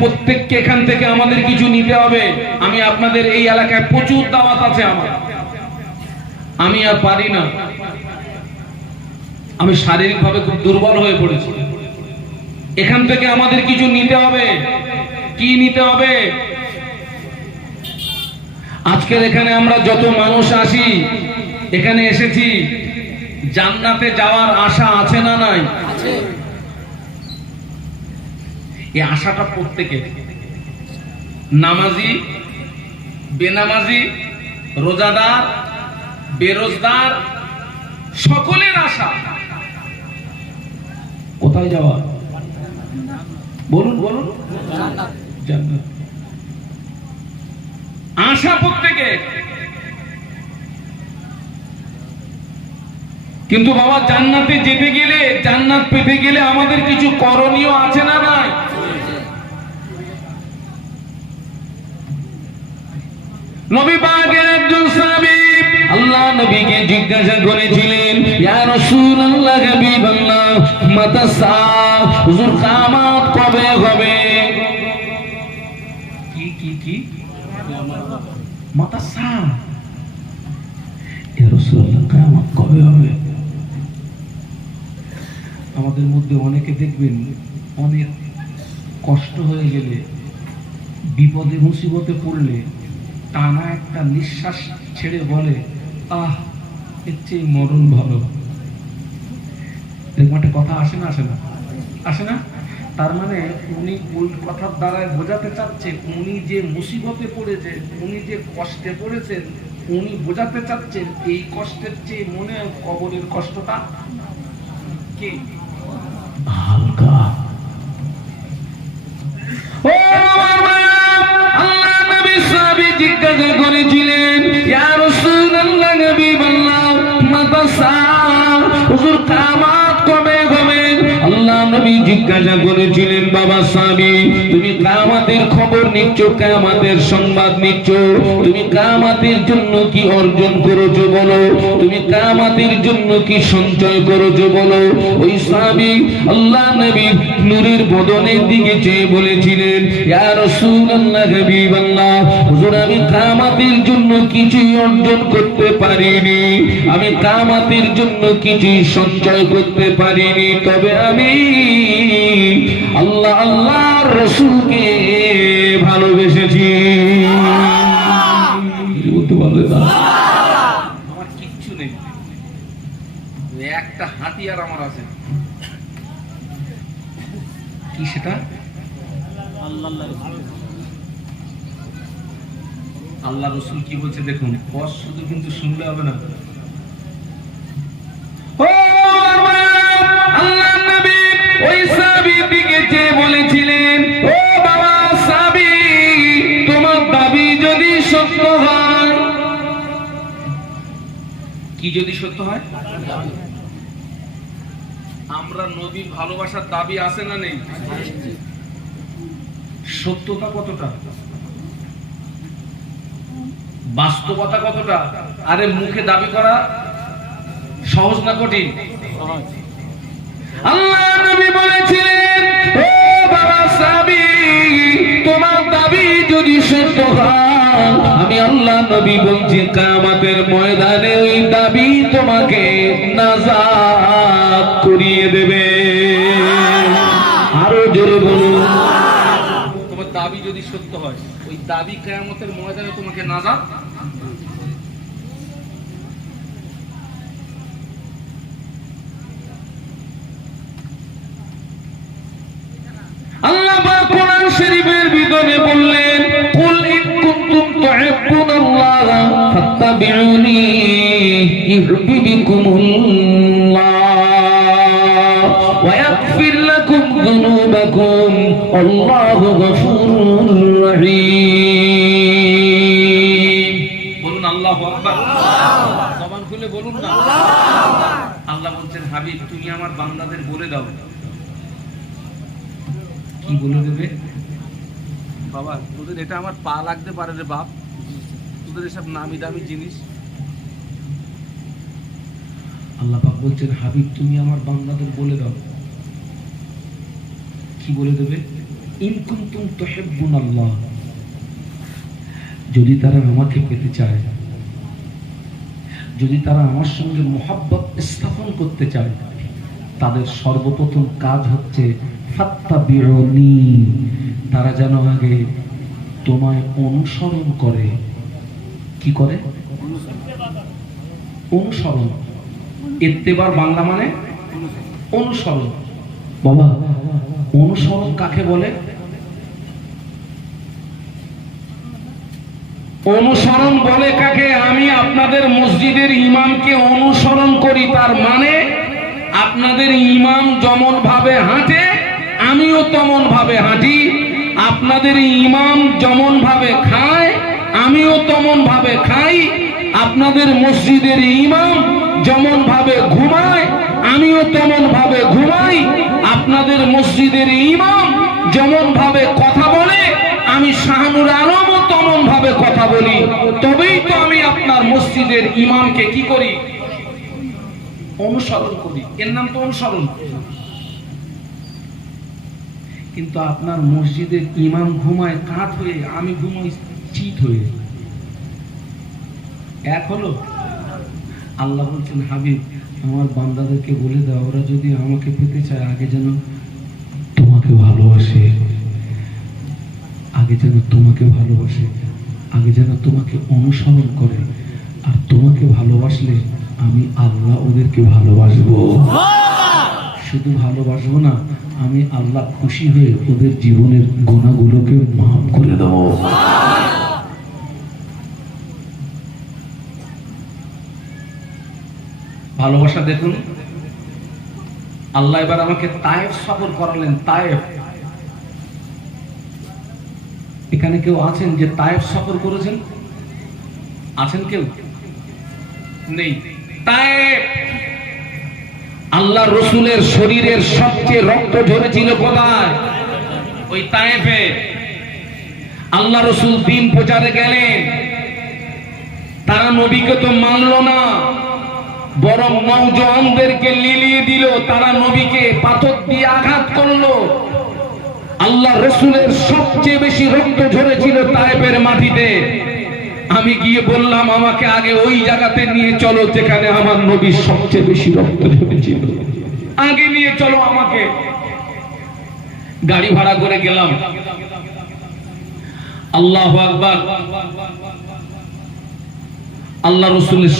প্রত্যেককে এখান থেকে আমাদের কিছু নিতে হবে। আমি আপনাদের এই এলাকায় প্রচুর দাওয়াত আছে আমার, আমি আর পারি না, আমি শারীরিকভাবে খুব দুর্বল হয়ে পড়েছি। এখান থেকে আমাদের কিছু নিতে হবে। কি নিতে হবে? আজকের এখানে আমরা যত মানুষ আসি, এখানে এসেছি, জান্নাতে যাওয়ার আশা আছে না নাই? এই আশাটা প্রত্যেকের, নামাজি, বেনামাজি, রোজাদার, বেরোজগার, সকলের আশা কোথায় যাওয়া? বলুন বলুন, জান্নাত। আশা প্রত্যেকের। কিন্তু বাবা, জান্নাতে যেতে গেলে, জান্নাত পেতে গেলে আমাদের কিছু করণীয় আছে না নাই? নবী পাকের একজন সাহাবী আল্লাহ নবীকে জিজ্ঞাসা করেছিলেন, ইয়া রাসূলুল্লাহ, হাবিবাল্লাহ, মাতা সাআ, হুজুর কিয়ামত কবে হবে? কি মাতা সাআ, ইয়া রাসূলুল্লাহ, কিয়ামত কবে হবে? আমাদের মধ্যে অনেকে দেখবেন অনেক কষ্ট হয়ে গেলে, বিপদে মুসিবতে পড়লে টানা একটা নিঃশ্বাস ছেড়ে বলে, আহ, এর চেয়ে মরণ ভালো। এরকম একটা কথা আসে না? আসে না? আসে না? তার মানে উনি ওই কথার দ্বারা বোঝাতে চাচ্ছেন, উনি যে মুসিবতে পড়েছেন, উনি যে কষ্টে পড়েছেন, উনি বোঝাতে চাচ্ছেন এই কষ্টের চেয়ে মনে হয় কবরের কষ্টটা কি হালকা। ও আল্লাহ নবী সাহাবী জিজ্ঞাসা করেছিলেন, ইয়া রাসূলুল্লাহ, হাবিবাল্লাহ, মাতা সাআ, হুজুর কিয়ামত কবে হবে? আল্লাহ নবী জিজ্ঞাসা করেছিলেন, বাবা সাহাবী, তুমি কিয়ামতের খবর নিচ্ছ, কিয়ামতের সংবাদ নিচ্ছ, তুমি কিয়ামতের জন্য কি অর্জন করেছো বলো, তুমি কিয়ামতের জন্য কি সঞ্চয় করেছো বলো। ওই সাহাবী আল্লাহ নবী নূরের বদনের দিকে চেয়ে বলেছিলেন, ইয়া রাসূলুল্লাহ, হাবিবাল্লাহ, হুজুর আমি কিয়ামতের জন্য কিছুই অর্জন করতে পারিনি, আমি কিয়ামতের জন্য কিছুই সঞ্চয় করতে পারিনি, তবে আমি আল্লাহ আল্লাহর রাসূলকে ভালোবেসেছি। বলতে পারবে না? আমার কিচ্ছু নেই, একটা হাতিয়ার আমার আছে। কি সেটা? আল্লাহ রাসূল কি বলছে দেখুন, বস শুধু কিন্তু শুনলে হবে না। আল্লাহ নবী ওই সাহাবীর দিকে চেয়ে বলেছিলেন, ও বাবা সাহাবী, তোমার দাবি যদি সত্য হয়। কি যদি সত্য হয়? আমরা নবীর ভালোবাসার দাবি আছে না নেই? সত্যতা কতটা, বাস্তবতা কতটা? আরে মুখে দাবি করা সহজ না কঠিন? আল্লাহ নবী বলেছিলেন, ও বাবা সাহাবী, তোমার দাবি যদি সত্য হয়, আমি আল্লাহ নবী বলছি কিয়ামতের ময়দানে ওই দাবি তোমাকে নাজাত করিয়ে দেবে। আরো জোরে বলুন, তোমার দাবি যদি সত্য হয়, ওই দাবি কিয়ামতের ময়দানে তোমাকে নাজাত। আল্লাহ পাক কোরআন শরীফের ভিতরে বললেন, কুল ইন কুনতুম তুহিব্বুনাল্লাহ ফাত্তাবিউনি ইউহিব্বুকুমুল্লাহ ওয়া ইয়াগফির লাকুম যুনুবাকুম আল্লাহু গফুরুর রহিম। বলুন আল্লাহু আকবার। জবান খুলে বলুন না আল্লাহু আকবার। আল্লাহ বলছেন, হাবিব তুমি আমার বান্দাদের বলে দাও। কি বলে দেবে? বাবা তোদের এটা আমার পা লাগতে পারে রে বাপ, তোদের এসব নামি দামি জিনিস। আল্লাহ পাক বলছেন, হাবিব তুমি আমার বান্দাদের বলে দাও। কি বলে দেবে? ইন কুনতুম তুহিব্বুনাল্লাহ, যদি তারা আমাকে পেতে চায়, যদি তারা আমার সঙ্গে মোহাব্বত স্থাপন করতে চায়, তাদের সর্বপ্রথম কাজ হচ্ছে ফাত্তাবিউনি, তারা যেন আগে তোমায় অনুসরণ করে। কি করে? অনুসরণ। ইত্তেবার বাংলা মানে অনুসরণ। বাবা, অনুসরণ কাকে বলে? অনুসরণ বলে কাকে? আমি আপনাদের মসজিদের ইমামকে অনুসরণ করি, তার মানে আপনাদের ইমাম যেমন ভাবে হাঁটে আমিও তেমন ভাবে হাঁটি, আপনাদের ইমাম যেমন ভাবে খায় আমিও তেমন ভাবে খাই, আপনাদের মসজিদের ইমাম যেমন ভাবে ঘুমায় আমিও তেমন ভাবে ঘুমাই, আপনাদের মসজিদের ইমাম যেমন ভাবে কথা বলে আমি শাহনুর আলমও তেমন ভাবে কথা বলি, তবেই তো আমি আপনার মসজিদের ইমামকে কি করি? অনুসরণ করি। এর নাম তো অনুসরণ। কিন্তু আপনার মসজিদের ইমাম ঘুমায় কাঠ হয়ে, আমি ঘুমাই চিত হয়ে, এক হলো? আল্লাহ বলছেন, হাবিব আমার বান্দাদেরকে বলে দাও, ওরা যদি আমাকে পেতে চায় আগে যেন তোমাকে ভালোবাসে, আগে যেন তোমাকে ভালোবাসে, আগে যেন তোমাকে অনুসরণ করে, আর তোমাকে ভালোবাসলে আমি আল্লাহ ওদেরকে ভালোবাসবো। শুধু ভালোবাসবো না, আমি আল্লাহ খুশি হয়ে ওদের জীবনের গুনাহগুলোকে মাফ করে দেবো। ভালোবাসা দেখুন। আল্লাহ এবার আমাকে তায়েফ সফর করালেন। তায়েফ, এখানে কেউ আছেন যে তায়েফ সফর করেছেন? আছেন কেউ? নেই। তায়েফ, আল্লাহ রসুলের শরীরের সবচেয়ে রক্ত ঝরেছিল কোথায়? ওই তায়েফে। আল্লাহ রসুল দিন প্রচারে গেলেন, তারা নবীকে তো মানল না, বরং নওজওয়ানদেরকে লিলিয়ে দিল, তারা নবীকে পাথর দিয়ে আঘাত করলো। আল্লাহ রসুলের সবচেয়ে বেশি রক্ত ঝরেছিল তায়েফের মাটিতে। আমি গিয়ে বললাম, আমাকে আগে ওই জায়গাতে নিয়ে চলো যেখানে আমার নবীর সবচেয়ে বেশি রক্ত ঝরেছিল, আগে নিয়ে চলো আমাকে। গাড়ি ভাড়া করে গেলাম। আল্লাহু আকবার। আল্লাহ রসুলের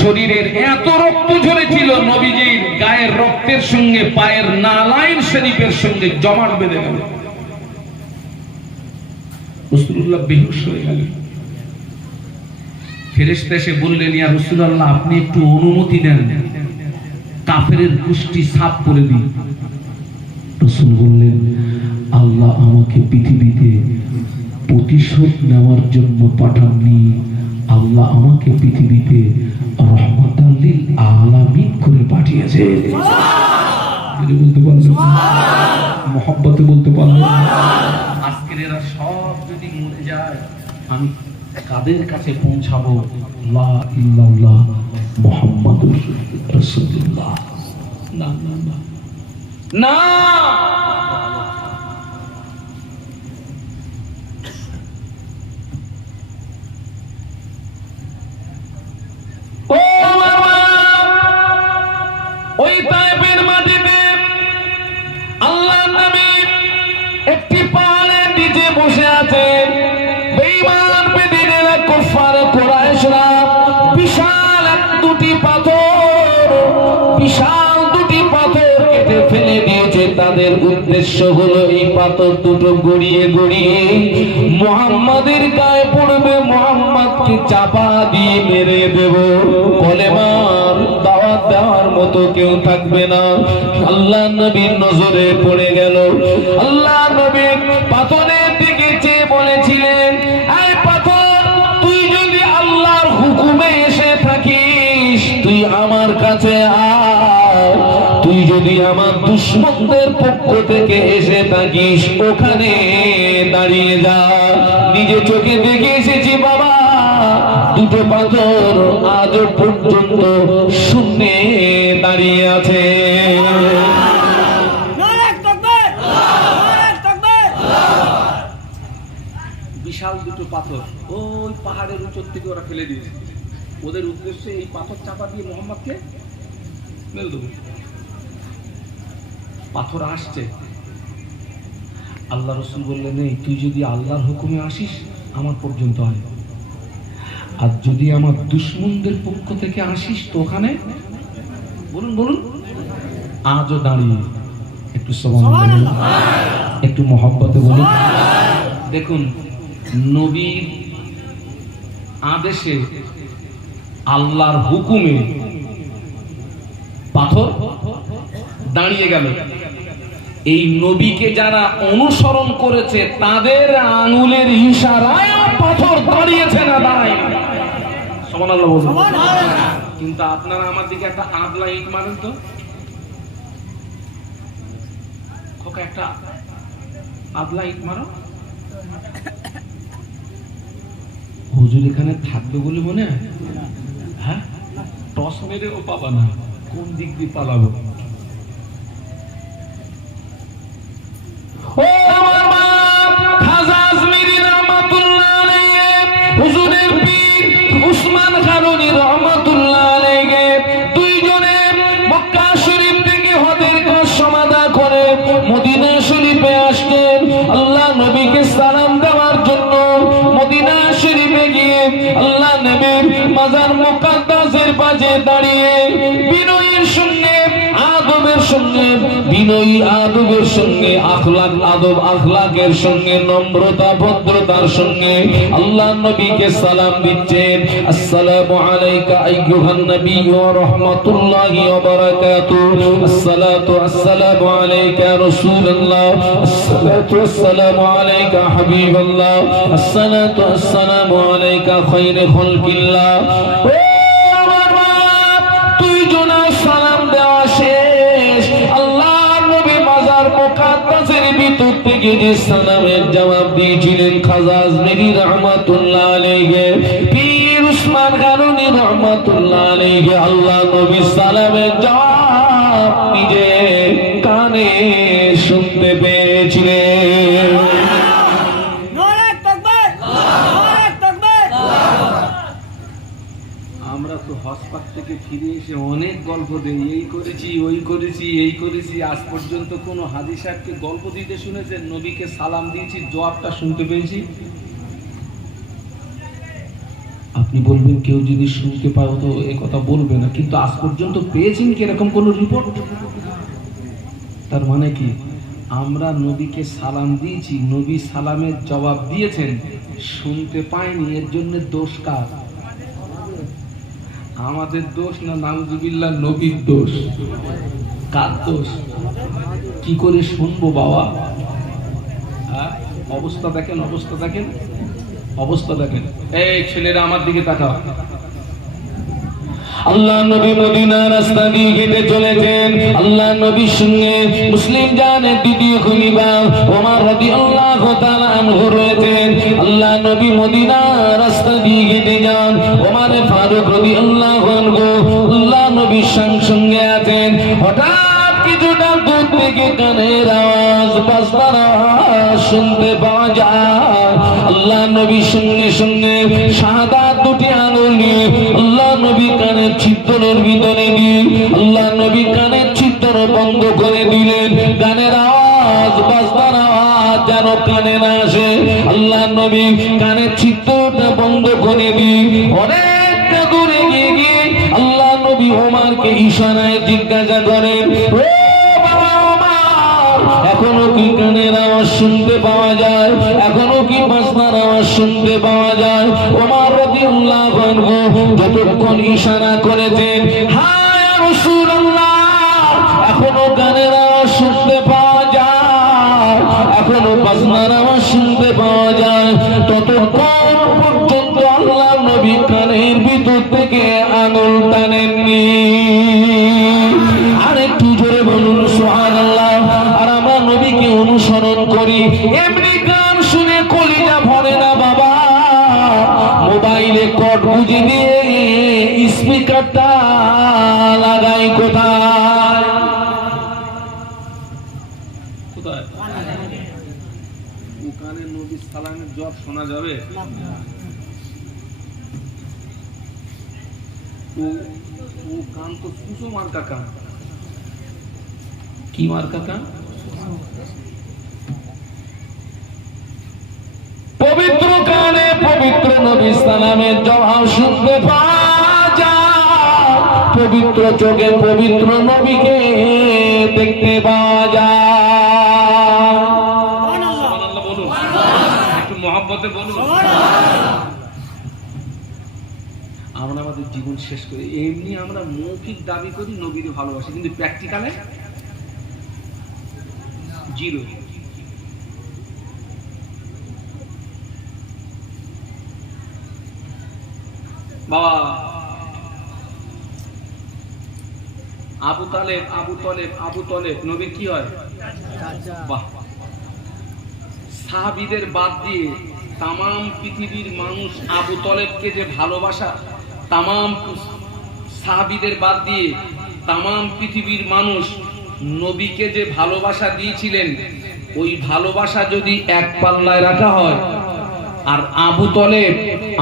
শরীরের এত রক্ত ঝরেছিল, নবীজির গায়ের রক্তের সঙ্গে পায়ের নালাইন শরীফের সঙ্গে জমাট বেঁধে গেল। রাসূলুল্লাহ বেহুশ হয়ে গেলেন। ফেরেশতা এসে বললেন, ইয়া রাসূলুল্লাহ, আপনি একটু অনুমতি দেন, কাফেরের কুষ্টি সাফ করে দিন। রাসূল বললেন, আল্লাহ আমাকে পৃথিবীতে প্রতিশোধ নেওয়ার জন্য পাঠাননি, আল্লাহ আমাকে পৃথিবীতে রহমাতাল লিল আলামিন করে পাঠিয়েছে। যদি বলতে পারলেন, মহব্বতে বলতে পারলেন। আজকের এরা সব যদি মরে যায়, আমি কাদের কাছে পৌঁছাবো? লা ইল্লাল্লাহ মুহাম্মাদুর রাসূলুল্লাহ। না না না না, ওই তায়েফের মাটিতে আল্লাহর নবী একটি পাহাড়ের নিচে বসে আছেন। বেঈমান বেদিনেরা, কুফার কুরাইশরা বিশাল দুটি পাথর কেটে ফেলে দিয়েছে। তাদের উদ্দেশ্য হলো এই পাথর দুটো গড়িয়ে গড়িয়ে মুহাম্মাদের গায়ে পড়বে, মুহাম্মাদকে চাপা দিয়ে মেরে দেব। কলেমার দাওয়াত দেওয়ার মতো কেউ থাকবে না। আল্লাহ নবীর নজরে পড়ে গেল। আল্লাহ নবী পাথরের দিকে চেয়ে বলেছিলেন, এই পাথর, তুই যদি আল্লাহর হুকুমে এসে থাকিস তুই আমার কাছে আয়, তুই যদি আমার দুশমনদের পক্ষ থেকে এসে থাকিস ওখানে দাঁড়িয়ে যা। নিজে চোখে দেখে এসেছি বাবা, দুটো পাথর আজ পর্যন্ত শূন্যে দাঁড়িয়ে আছে। বিশাল দুটো পাথর ওই পাহাড়ের উঁচু থেকে ওরা ফেলে দিয়েছে। ওদের উদ্দেশ্যে এই পাথর চাপা দিয়ে মোহাম্মদকে মেরে দেবো। পাথর আসছে, আল্লাহ রসুল বললেন এই তুই যদি আল্লাহর হুকুমে আসিস আমার পর্যন্ত আয়, আর যদি আমার দুশমনদের পক্ষ থেকে আসিস তো ওখানে বলুন বলুন আজও দাঁড়িয়ে একটু সুবহানাল্লাহ, একটু মহব্বতে বলুন। দেখুন নবীর আদেশে আল্লাহর হুকুমে পাথর দাঁড়িয়ে গেল। এই নবীকে যারা অনুসরণ করেছে তাদের আঙুলের ইশারায় পাথর দাঁড়িয়েছে না দাঁড়ায়। সুবহানাল্লাহ বলুন। কিন্তু আপনারা আমার দিকে একটা আদলা ইট মারেন তো, খোকা একটা আদলা ইট মারো। হুজুর এখানে থাকবে বলে মনে হয়? হ্যাঁ, টস মেরেও পাবা না, কোন দিক দিয়ে পালাবো? ও আমার বাপ খাজা আজমিরি রহমাতুল্লাহ আলাইহি, হুজুরের পীর উসমান গারুনি রহমাতুল্লাহ আলাইহি দুইজনে মক্কা শরীফ থেকে হজের কাজ সমাধা করে মদিনা শরীফে আসলেন আল্লাহ নবীকে সালাম দেওয়ার জন্য। মদিনা শরীফে গিয়ে আল্লাহ নবীর মাজার মুকাদ্দাসের পাশে দাঁড়িয়ে বিনয়ের সঙ্গে আদবের সঙ্গে, বিনয়ী আদবের সঙ্গে, আখলাকের সঙ্গে, নম্রতা ভদ্রতার সঙ্গে আল্লাহ নবীকে সালাম দিচ্ছেন। আসসালামু আলাইকা আইয়ুহান নবী ওয়া রাহমাতুল্লাহি ওয়া বারাকাতুহু, আসসালাতু আসসালামু আলাইকা রাসূলুল্লাহ, আসসালাতু আসসালামু আলাইকা হাবিবাল্লাহ, আসসালাতু আসসালামু আলাইকা খায়রে খালকিল্লাহ। সালাম দেওয়া শেষ, আল্লাহ নবী মাজার মুকাদ্দাসের ভিতর থেকে যে সালামের জবাব দিয়েছিলেন খাজা আজমিরি রহমাতুল্লাহ আলাইহি, পীর উসমান গারুনি রহমাতুল্লাহ আলাইহি, আল্লাহ নবী সালামের জবাব নিজে কানে শুনতে পেয়েছিলেন। আমরা তো হসপাত থেকে ফিরে এসে অনেক গল্প দিই, এই করেছি ওই করেছি এই করেছি। আজ পর্যন্ত কোনো হাজী সাহেবকে গল্প দিতে শুনেছেন নবীকে সালাম দিয়েছি জবাবটা শুনতে পেয়েছি? আপনি বলবেন কেউ যদি শুনতে পাও তো এ কথা বলবে না, কিন্তু আজ পর্যন্ত পেয়েছেন কি এরকম কোন রিপোর্ট? তার মানে কি আমরা নবীকে সালাম দিয়েছি, নবী সালামের জবাব দিয়েছেন, শুনতে পাইনি, এর জন্য দোষ কার? আমাদের দোষ না নাউজুবিল্লাহ নবীর দোষ? কার দোষ? কি করে শুনবো বাবা? অবস্থা দেখেন, অবস্থা দেখেন, অবস্থা দেখেন। এই ছেলেরা আমার দিকে তাকাও। আল্লাহ নবী মদিনা রাস্তা দিয়ে হেঁটে চলেছেন। আল্লাহ নবীর সঙ্গে মুসলিম জানের দ্বিতীয় খলিফা ওমর রাদিয়াল্লাহু তাআলা আনহু রয়েছেন। আল্লাহ নবী মদিনা রাস্তা দিয়ে হেঁটে যান, ওমর ফারুক রাদিয়াল্লাহু আনহু আল্লাহ নবীর সঙ্গে আছেন। হঠাৎ কিছুটা দূর থেকে কানের আওয়াজ, বাজনার আওয়াজ শুনতে পাওয়া যায়। আল্লাহ নবীর সঙ্গে সঙ্গে শাহাদাত দুটি আঙুল নিয়ে আল্লাহ নবী কানের ছিদ্রের ভিতরে দিয়ে আল্লাহ নবী কানের ছিদ্র বন্ধ করে দিলেন। গানের আওয়াজ, বাজনার আওয়াজ যেন কানে না আসে। আল্লাহ নবী কানের ছিদ্রটা বন্ধ করে দিয়ে অনেকটা দূরে গিয়ে গিয়ে আল্লাহ নবী ওমরকে ইশারায় জিজ্ঞাসা করেন, ও বাবা ওমর, এখনো কি কানের আওয়াজ শুনতে পাওয়া যায়? এখনো কি বাজনার আওয়াজ শুনতে পাওয়া যায়? ওমর রাদিয়াল্লাহু আনহু যতক্ষণ ইশারা করেছেন, হ্যাঁ ইয়া রাসূলুল্লাহ, এখনো কানের আওয়াজ শুনতে পাওয়া যায়, এখনো বাজনার আওয়াজ শুনতে পাওয়া যায়, ততক্ষণ পর্যন্ত আল্লাহ নবী কানের ভিতর থেকে আঙুল টানেননি। আরেকটু জোরে বলুন সুবহানাল্লাহ। আর আমরা নবীকে অনুসরণ করি, এমনি গান শুনে কলিজা ভরে না বাবা। মোবাইলে কট বুঝে দিয়ে স্পিকারটা লাগাই কোথায়? কোথায়? ওখানে নবীর সালামের জব শোনা যাবে? ও কান তো সুসো মার্কা কান। কি মার্কা কান? পবিত্র কানে পবিত্র নবী সালামের জবাব শুনতে পাওয়া যায়, পবিত্র চোখে পবিত্র নবীকে দেখতে পাওয়া যায়। সুবহানাল্লাহ বলুন, একটু মহব্বতে বলুন। আমরা আমাদের জীবন শেষ করি, এমনি আমরা মৌখিক দাবি করি নবীর ভালোবাসি, কিন্তু প্র্যাকটিক্যালে জিরো। বাবা আবু তালেব, আবু তালেব, আবু তালেব নবীর কি হয়? বাহ, সাহাবীদের বাদ দিয়ে তামাম পৃথিবীর মানুষ আবু তালেবকে যে ভালোবাসা, তামাম সাহাবীদের বাদ দিয়ে তামাম পৃথিবীর মানুষ নবীকে যে ভালোবাসা দিয়েছিলেন, ওই ভালোবাসা যদি এক পাল্লায় রাখা হয়, আর আবু তালেব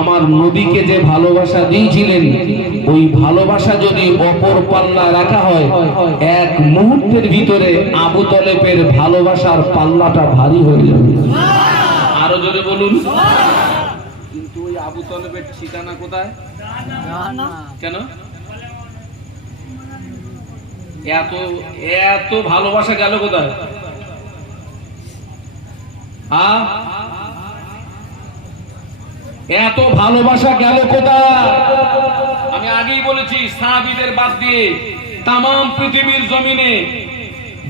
আমার নবীকে যে ভালোবাসা দিয়েছিলেন, ওই ভালোবাসা যদি অপর পাল্লা রাখা হয়, এক মুহূর্তের ভিতরে আবু তালেবের ভালোবাসার পাল্লাটা ভারী হয়ে যাবে। আরো জোরে বলুন। কিন্তু ওই আবু তালেবের ঠিকানা কোথায়? কেন? এত এত ভালোবাসা গেল কোথায়? এত ভালোবাসা গেল কোথায়? আমি আগেই বলেছি, সাহাবীদের বাদ দিয়ে তামাম পৃথিবীর জমিনে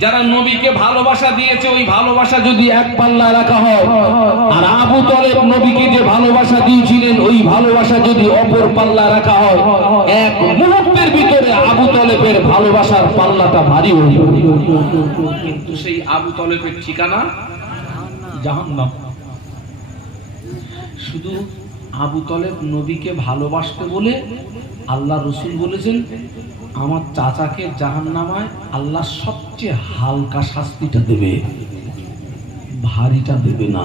যারা নবীকে ভালোবাসা দিয়েছে, ওই ভালোবাসা যদি এক পাল্লা রাখা হয়, আর আবু তালেব নবীকে যে ভালোবাসা দিয়েছিলেন, ওই ভালোবাসা যদি অপর পাল্লা রাখা হয়, এক মুহূর্তের ভিতরে আবু তালেবের ভালোবাসার পাল্লাটা ভারী হয়ে যাবে। কিন্তু সেই আবু তালেবের ঠিকানা জাহান্নাম। শুধু আবু তালেব নবীকে ভালোবাসতে বলে আল্লাহ রসুল বলেছেন, আমার চাচাকে জাহান্নামায় আল্লাহ সবচেয়ে হালকা শাস্তিটা দেবে, ভারীটা দেবে না।